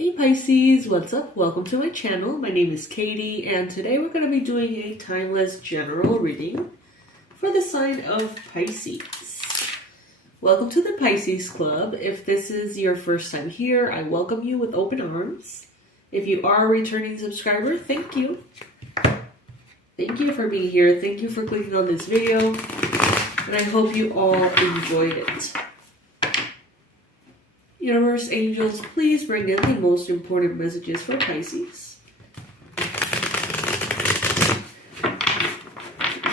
Hey Pisces, what's up? Welcome to my channel. My name is Katie, and today we're going to be doing a timeless general reading for the sign of Pisces. Welcome to the Pisces Club. If this is your first time here, I welcome you with open arms. If you are a returning subscriber, thank you. Thank you for being here. Thank you for clicking on this video, and I hope you all enjoyed it. Universe angels, please bring in the most important messages for Pisces.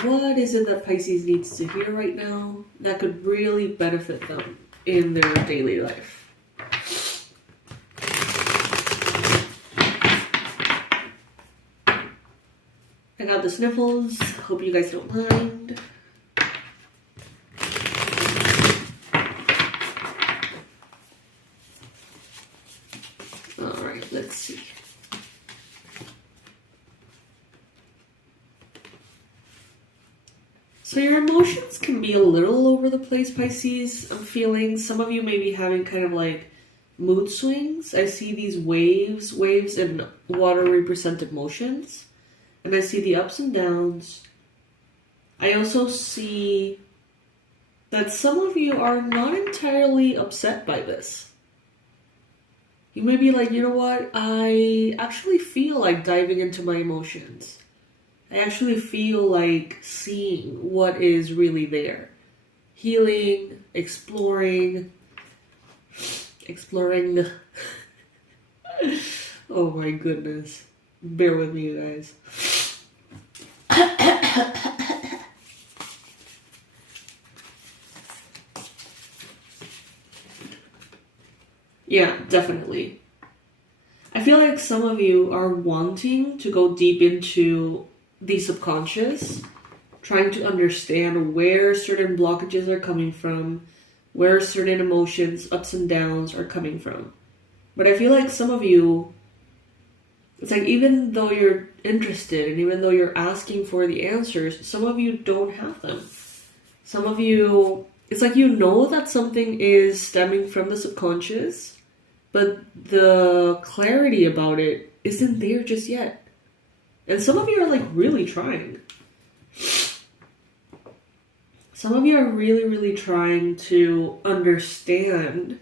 What is it that Pisces needs to hear right now that could really benefit them in their daily life? I got the sniffles. Hope you guys don't mind. Let's see. So your emotions can be a little over the place, Pisces. I'm feeling some of you may be having kind of like mood swings. I see these waves and water represent emotions. And I see the ups and downs. I also see that some of you are not entirely upset by this. You may be like, you know what, I actually feel like diving into my emotions. I actually feel like seeing what is really there. Healing, exploring. Oh my goodness. Bear with me, you guys. Yeah, definitely. I feel like some of you are wanting to go deep into the subconscious, trying to understand where certain blockages are coming from, where certain emotions, ups and downs are coming from. But I feel like some of you, it's like even though you're interested and even though you're asking for the answers, some of you don't have them. Some of you, it's like you know that something is stemming from the subconscious, but the clarity about it isn't there just yet. And some of you are like really trying. Some of you are really trying to understand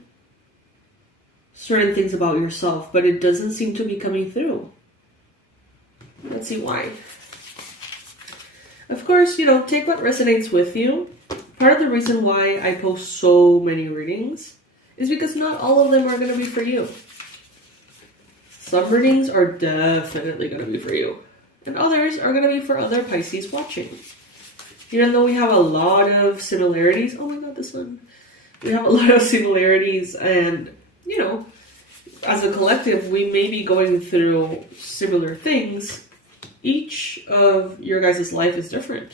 certain things about yourself, but it doesn't seem to be coming through. Let's see why. Of course, take what resonates with you. Part of the reason why I post so many readings is because not all of them are going to be for you. Some readings are definitely going to be for you, and others are going to be for other Pisces watching. Even though we have a lot of similarities, oh my god, the sun. We have a lot of similarities, and, as a collective, we may be going through similar things. Each of your guys' life is different.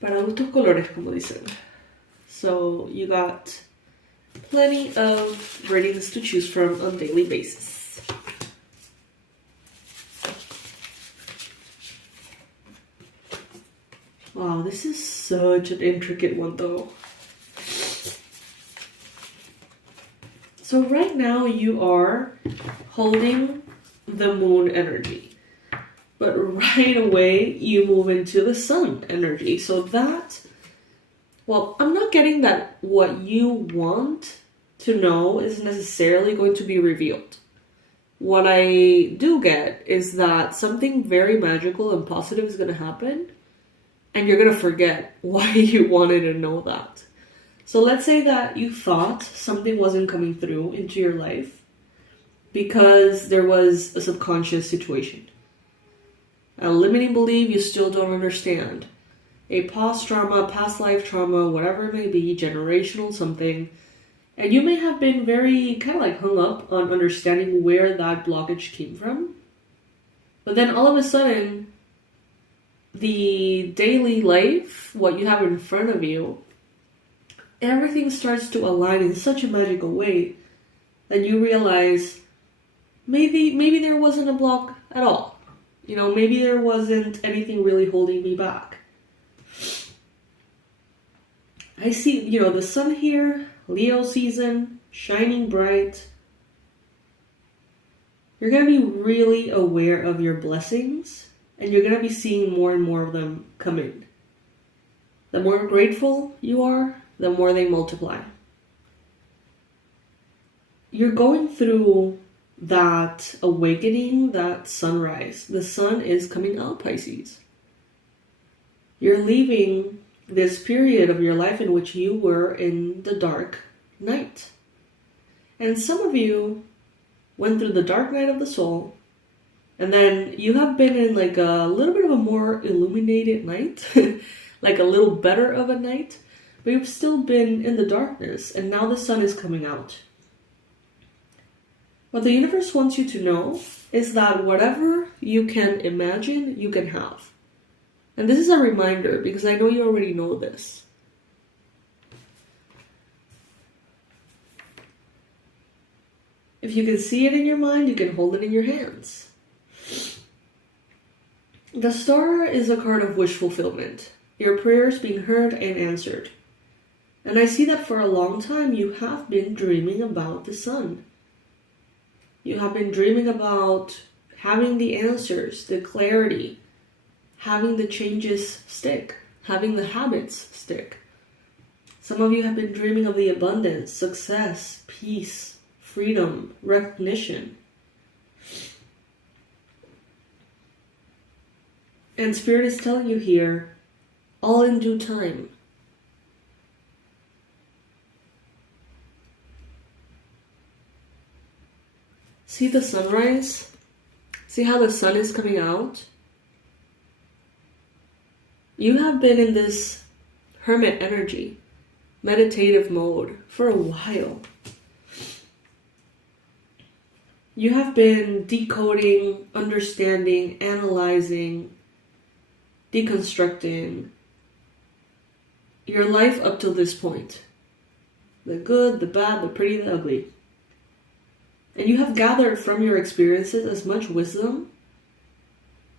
Para gustos colores, como dicen. So you got plenty of readings to choose from on a daily basis. Wow, this is such an intricate one though. So right now you are holding the moon energy. But right away you move into the sun energy. So that, well, I'm not getting that what you want to know is necessarily going to be revealed. What I do get is that something very magical and positive is going to happen, and you're going to forget why you wanted to know that. So let's say that you thought something wasn't coming through into your life because there was a subconscious situation. A limiting belief you still don't understand. A past trauma, past life trauma, whatever it may be, generational something. And you may have been very kind of like hung up on understanding where that blockage came from. But then all of a sudden, the daily life, what you have in front of you, everything starts to align in such a magical way that you realize maybe there wasn't a block at all. Maybe there wasn't anything really holding me back. I see, the sun here, Leo season, shining bright. You're going to be really aware of your blessings, and you're going to be seeing more and more of them come in. The more grateful you are, the more they multiply. You're going through that awakening, that sunrise. The sun is coming out, Pisces. You're leaving this period of your life in which you were in the dark night. And some of you went through the dark night of the soul, and then you have been in like a little bit of a more illuminated night, like a little better of a night, but you've still been in the darkness, and now the sun is coming out. What the universe wants you to know is that whatever you can imagine, you can have. And this is a reminder, because I know you already know this. If you can see it in your mind, you can hold it in your hands. The star is a card of wish fulfillment. Your prayers being heard and answered. And I see that for a long time you have been dreaming about the sun. You have been dreaming about having the answers, the clarity, having the changes stick, having the habits stick. Some of you have been dreaming of the abundance, success, peace, freedom, recognition. And Spirit is telling you here, all in due time. See the sunrise? See how the sun is coming out? You have been in this hermit energy, meditative mode for a while. You have been decoding, understanding, analyzing, deconstructing your life up till this point. The good, the bad, the pretty, the ugly. And you have gathered from your experiences as much wisdom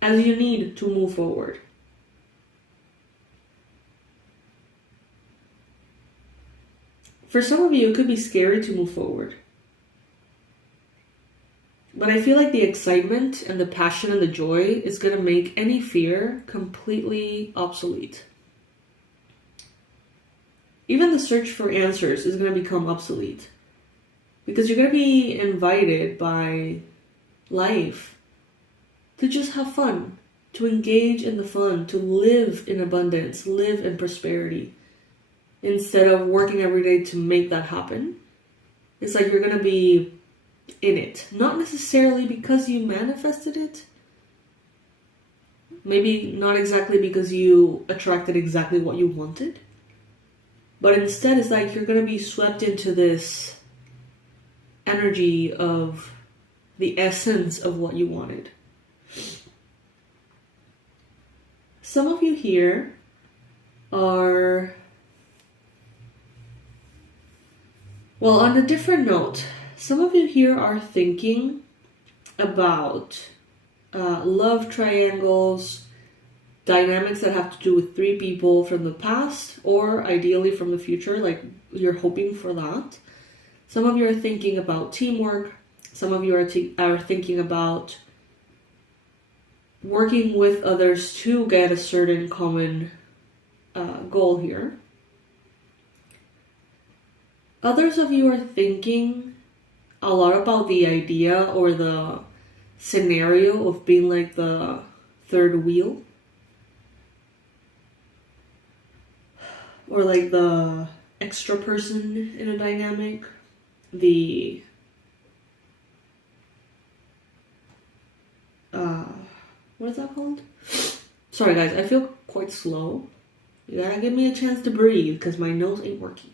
as you need to move forward. For some of you, it could be scary to move forward. But I feel like the excitement and the passion and the joy is going to make any fear completely obsolete. Even the search for answers is going to become obsolete. Because you're going to be invited by life to just have fun, to engage in the fun, to live in abundance, live in prosperity. Instead of working every day to make that happen. It's like you're going to be in it. Not necessarily because you manifested it. Maybe not exactly because you attracted exactly what you wanted. But instead it's like you're going to be swept into this energy of the essence of what you wanted. Some of you here are... Well, on a different note, some of you here are thinking about love triangles, dynamics that have to do with 3 people from the past or ideally from the future, like you're hoping for that. Some of you are thinking about teamwork. Some of you are thinking about working with others to get a certain common goal here. Others of you are thinking a lot about the idea or the scenario of being like the third wheel. Or like the extra person in a dynamic. The what is that called? Sorry guys, I feel quite slow. You gotta give me a chance to breathe because my nose ain't working.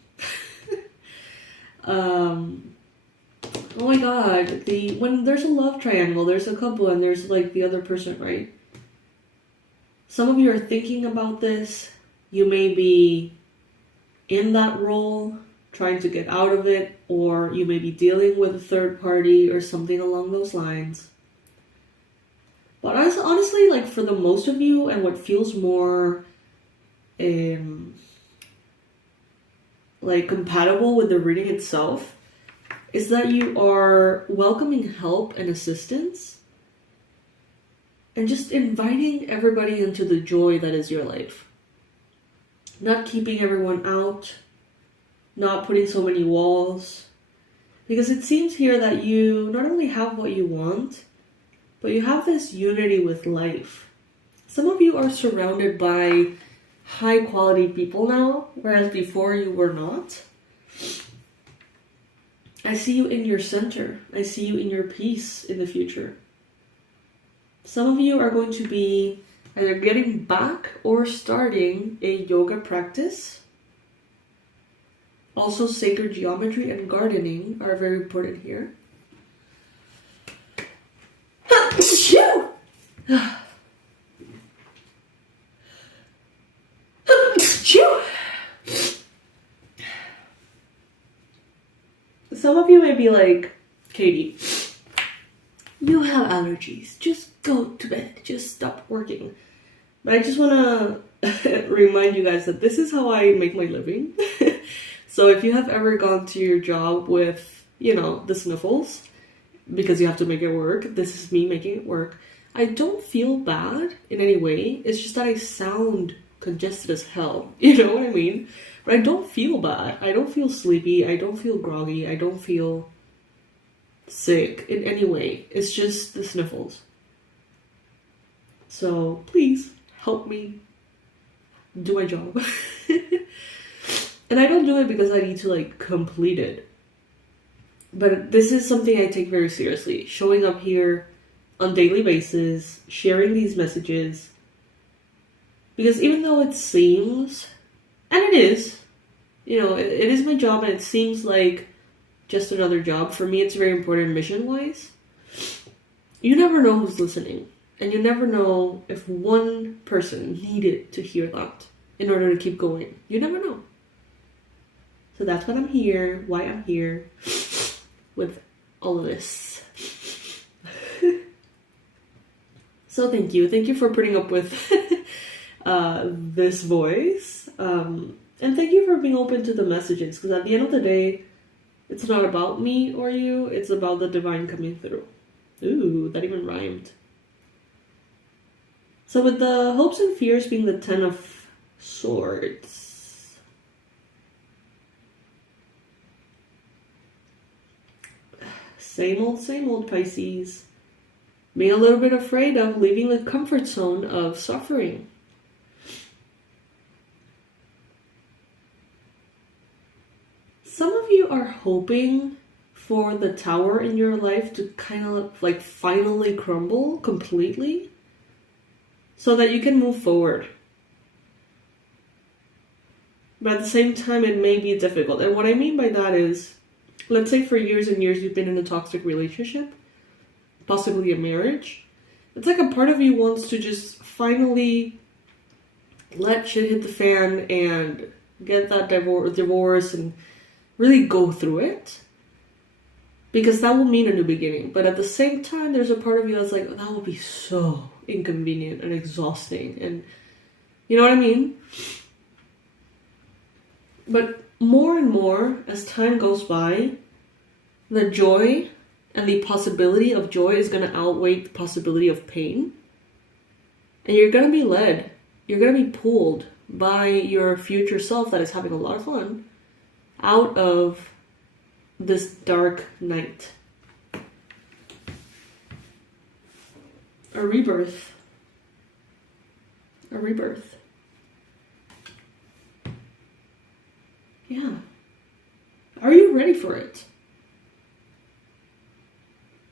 Oh my god, when there's a love triangle, there's a couple and there's like the other person, right? Some of you are thinking about this. You may be in that role, trying to get out of it, or you may be dealing with a third party or something along those lines. But honestly, like for the most of you, and what feels more like compatible with the reading itself, is that you are welcoming help and assistance and just inviting everybody into the joy that is your life. Not keeping everyone out, not putting so many walls. Because it seems here that you not only have what you want, but you have this unity with life. Some of you are surrounded by high quality people now, whereas before you were not. I see you in your center. I see you in your peace in the future. Some of you are going to be either getting back or starting a yoga practice. Also, sacred geometry and gardening are very important here. Some of you may be like, Katie, you have allergies. Just go to bed. Just stop working. But I just want to remind you guys that this is how I make my living. So if you have ever gone to your job with, the sniffles, because you have to make it work, this is me making it work. I don't feel bad in any way. It's just that I sound congested as hell. You know what I mean? But I don't feel bad. I don't feel sleepy. I don't feel groggy. I don't feel sick in any way. It's just the sniffles. So please help me do my job. And I don't do it because I need to complete it. But this is something I take very seriously. Showing up here on a daily basis, sharing these messages. Because even though it seems, and it is, it is my job and it seems like just another job. For me, it's very important mission-wise. You never know who's listening. And you never know if one person needed to hear that in order to keep going. You never know. So that's what I'm here, why I'm here with all of this. So thank you. Thank you for putting up with this voice. And thank you for being open to the messages. Because at the end of the day, it's not about me or you. It's about the divine coming through. Ooh, that even rhymed. So with the hopes and fears being the 10 of Swords. Same old Pisces. Being a little bit afraid of leaving the comfort zone of suffering. Some of you are hoping for the tower in your life to kind of finally crumble completely so that you can move forward. But at the same time, it may be difficult. And what I mean by that is, let's say for years and years you've been in a toxic relationship, possibly a marriage. It's like a part of you wants to just finally let shit hit the fan and get that divorce and really go through it. Because that will mean a new beginning. But at the same time, there's a part of you that's like, that will be so inconvenient and exhausting. And you know what I mean? But more and more, as time goes by, the joy and the possibility of joy is going to outweigh the possibility of pain. And you're going to be led, you're going to be pulled by your future self that is having a lot of fun out of this dark night. A rebirth. A rebirth. Yeah. Are you ready for it?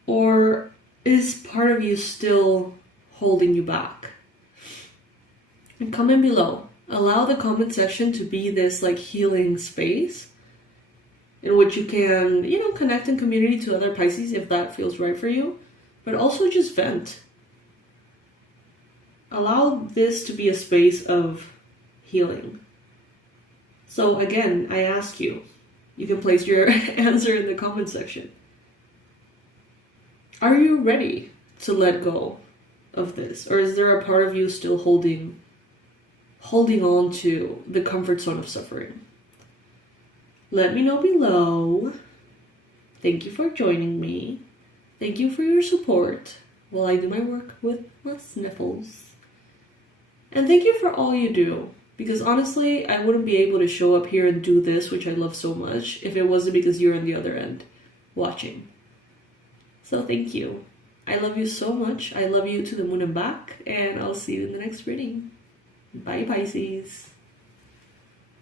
Or is part of you still holding you back? And comment below. Allow the comment section to be this healing space in which you can, connect in community to other Pisces if that feels right for you, but also just vent. Allow this to be a space of healing. So again, I ask you, you can place your answer in the comment section. Are you ready to let go of this? Or is there a part of you still holding on to the comfort zone of suffering? Let me know below. Thank you for joining me. Thank you for your support while I do my work with my sniffles. And thank you for all you do. Because honestly, I wouldn't be able to show up here and do this, which I love so much, if it wasn't because you're on the other end watching. So thank you. I love you so much. I love you to the moon and back. And I'll see you in the next reading. Bye, Pisces.